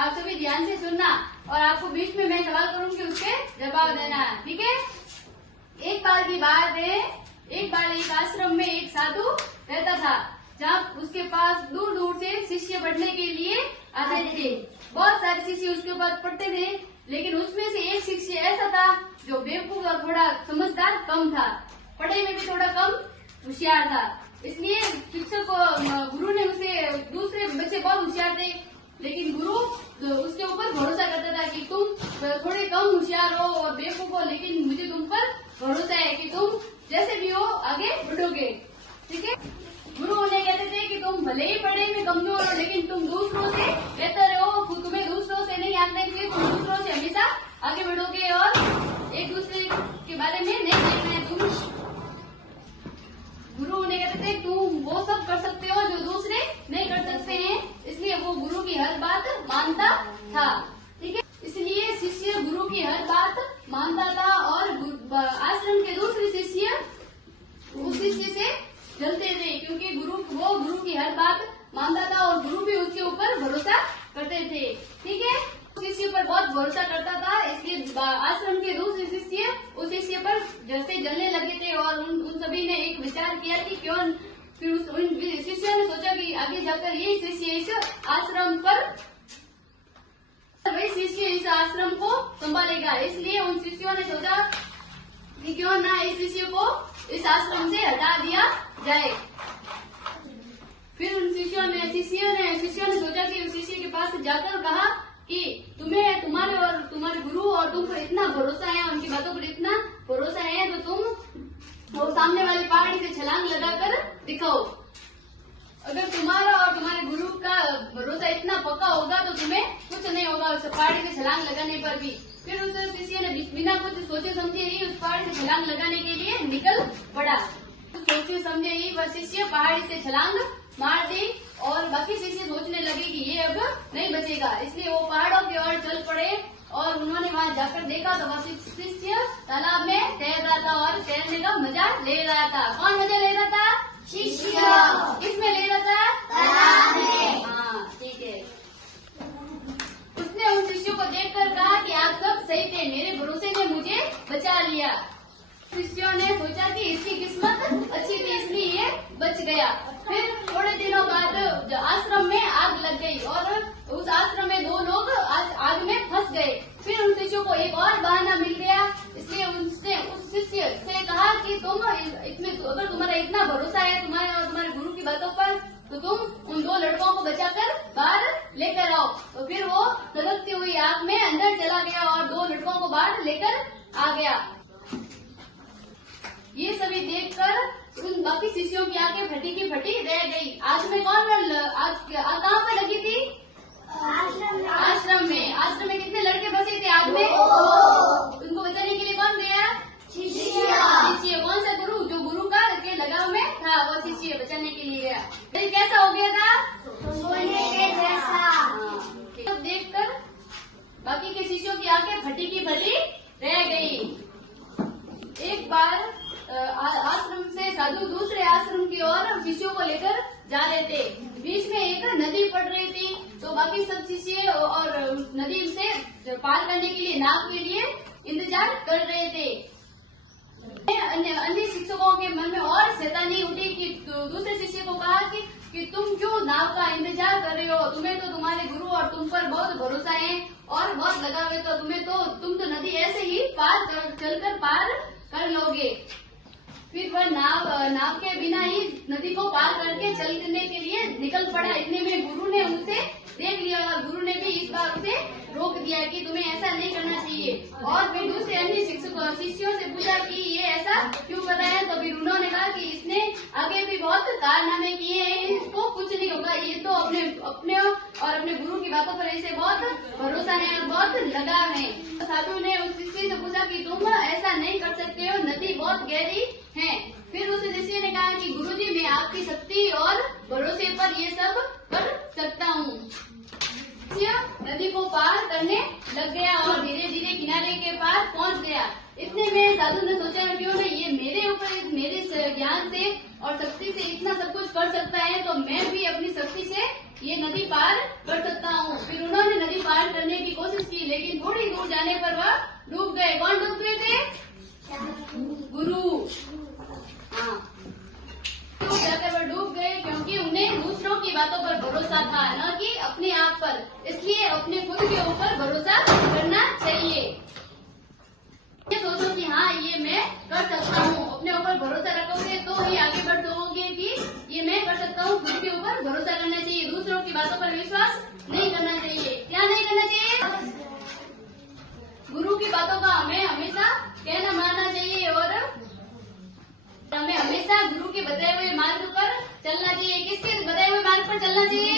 आप सभी ध्यान से सुनना और आपको बीच में मैं सवाल करूंगी उसके जवाब देना, ठीक है। एक बार की बात है, एक बार एक आश्रम में एक साधु रहता था, जहाँ उसके पास दूर दूर से शिष्य पढ़ने के लिए आते थे। बहुत सारे शिष्य उसके पास पढ़ते थे, लेकिन उसमें से एक शिष्य ऐसा था जो बेवकूफ और थोड़ा समझदार कम था, पढ़ाई में भी थोड़ा कम होशियार था। इसलिए शिक्षक को गुरु ने उसे, दूसरे बच्चे बहुत होशियार थे, लेकिन गुरु उसके ऊपर भरोसा करता था कि तुम थोड़े कम होशियार हो और बेवकूफ हो, लेकिन मुझे तुम पर भरोसा है कि तुम जैसे भी हो आगे बढ़ोगे, ठीक है। गुरु उन्हें कहते थे कि तुम भले ही पढ़ाई में कमजोर हो, लेकिन तुम दूसरों से बेहतर हो, तुम्हें दूसरों से नहीं आना चाहिए, तुम दूसरों से हमेशा आगे बढ़ोगे और एक दूसरे के बारे में नहीं देखना है तुम। गुरु उन्हें कहते थे तुम वो सब कर सकते हो जो दूसरे नहीं कर सकते हैं, इसलिए वो गुरु की हर बात मानता था, ठीक है। इसलिए शिष्य गुरु की हर बात मानता था और आश्रम के दूसरे शिष्य उस शिष्य से जलते थे, क्योंकि वो गुरु की हर बात मानता था और गुरु भी उसके ऊपर भरोसा करते थे, ठीक है। शिष्य पर बहुत भरोसा करता था, इसलिए आश्रम के दूसरे शिष्य उस शिष्य पर जैसे जलने लगे थे और उन सभी ने एक विचार किया कि क्यों, फिर उन शिष्यों ने सोचा कि आगे जाकर ये शिष्य इस आश्रम पर, वही शिष्य इस आश्रम को संभालेगा। इसलिए उन शिष्यों ने सोचा कि क्यों ना इस शिष्य को इस आश्रम से हटा दिया जाए। फिर उन शिष्यों ने सोचा कि उस शिष्य के पास जाकर कहा कि तुम्हें तुम्हारे गुरु और तुम पर इतना भरोसा है, उनकी बातों पर इतना भरोसा है, तो तुम वो सामने वाली पहाड़ी से छलांग लगाकर दिखाओ। अगर तुम्हारा और तुम्हारे गुरु का भरोसा इतना पक्का होगा तो तुम्हें कुछ नहीं होगा उस पहाड़ी से छलांग लगाने पर भी। फिर उस शिष्य ने बिना कुछ सोचे समझे ही उस पहाड़ी से छलांग लगाने के लिए निकल पड़ा। सोचे समझे ही वह शिष्य पहाड़ी से छलांग मार दी और बाकी शिष्य सोचने लगे कि ये अब नहीं बचेगा, इसलिए वो पहाड़ों की ओर चल पड़े और उन्होंने वहाँ जाकर देखा तो वह शिष्य तालाब में तैर रहा था और तैरने का मजा ले रहा था। कौन मजा ले रहा था? शिष्य। किसमें ले रहा था? तालाब में। हाँ, ठीक है। उसने उन शिष्यों को देखकर कहा कि आप सब सही थे, मेरे भरोसे ने मुझे बचा लिया। शिष्यों ने सोचा कि इसकी किस्मत अच्छी थी, इसलिए ये बच गया। फिर थोड़े दिनों बाद आश्रम में आग लग गई और उस आश्रम में 2 लोग आग में फंस गए। फिर उन शिष्यों को एक और बहाना मिल गया, इसलिए उसने उस शिष्य से कहा कि तुम इसमें अगर तुम्हारा इतना भरोसा है तुम्हारे और तुम्हारे गुरु की बातों पर, तो तुम उन 2 लड़कों को बचाकर बाहर लेकर आओ। तो फिर वो धधकती हुई आग में अंदर चला गया और 2 लड़कों को बाहर लेकर आ गया। ये सभी देखकर उन बाकी शिष्यों की आंखें फटी की फटी रह गई। आग में आग कहाँ पे लगी थी? आश्रम में। आश्रम में कितने लड़के फंसे थे आग में? उनको बचाने के लिए कौन गया? शिष्य। कौन सा गुरु? जो गुरु का के लगाव में था वो शिष्य बचाने के लिए गया। कैसा हो गया था? सोने के जैसा। तो देखकर बाकी के शिष्यों की आंखें फटी की फटी रह गई। एक बार आश्रम से साधु दूसरे आश्रम की ओर शिष्यों को लेकर जा रहे थे। बीच में एक नदी पड़ रही थी, तो बाकी सब शिष्य और नदी से पार करने के लिए नाव के लिए इंतजार कर रहे थे। अन्य शिक्षकों के मन में और शैतानी उठी कि दूसरे शिष्य को कहा कि तुम क्यों नाव का इंतजार कर रहे हो? तुम्हें तो तुम्हारे गुरु और तुम पर बहुत भरोसा है और बहुत लगाव है, तो तुम तो नदी ऐसे ही चलकर पार कर लोगे। फिर वह नाव के बिना ही नदी को पार करके चलने के लिए निकल पड़ा। इतने में गुरु ने उसे देख लिया और गुरु ने भी इस बार उसे रोक दिया कि तुम्हें ऐसा नहीं करना चाहिए। और फिर दूसरे अन्य शिष्यों से पूछा कि ये ऐसा क्यों कर रहा है? तो फिर उन्होंने कहा कि इसने आगे भी बहुत कारनामे किए हैं, इसको कुछ नहीं होगा, ये तो अपने और अपने गुरु की बातों पर इसे बहुत भरोसा है और बहुत लगाव है। तो साधु ने उस शिष्य से पूछा कि तुम ऐसा नहीं कर सकते हो, नदी बहुत गहरी है। फिर उस शिष्य ने कहा कि गुरुजी मैं आपकी शक्ति और भरोसे पर ये सब कर सकता हूँ। नदी को पार करने लग गया और धीरे धीरे किनारे के पास पहुँच गया। इतने में साधु ने सोचा क्यों ना ये मेरे ज्ञान से और शक्ति से इतना सब कुछ कर सकता है, तो मैं भी अपनी शक्ति से ये नदी पार कर सकता हूँ। फिर उन्होंने नदी पार पार करने की कोशिश की, लेकिन थोड़ी दूर जाने पर वह डूब गए। कौन डूब गए थे? गुरु। हाँ, तो जाकर वह डूब गए क्योंकि उन्हें दूसरों की बातों पर भरोसा था, न कि अपने आप पर। इसलिए अपने खुद के ऊपर भरोसा करना चाहिए। ये सोचो कि हाँ, ये मैं कर सकता हूँ। अपने ऊपर भरोसा रखोगे तो ही आगे बढ़ सकोगे कि ये मैं कर सकता हूँ। खुद के ऊपर भरोसा करना चाहिए, दूसरों की बातों पर विश्वास नहीं करना चाहिए। क्या नहीं करना चाहिए? गुरु की बातों का हमें हमेशा कहना मानना चाहिए और हमें हमेशा गुरु के बताए हुए मार्ग पर चलना चाहिए। किसके बताए हुए मार्ग पर चलना चाहिए?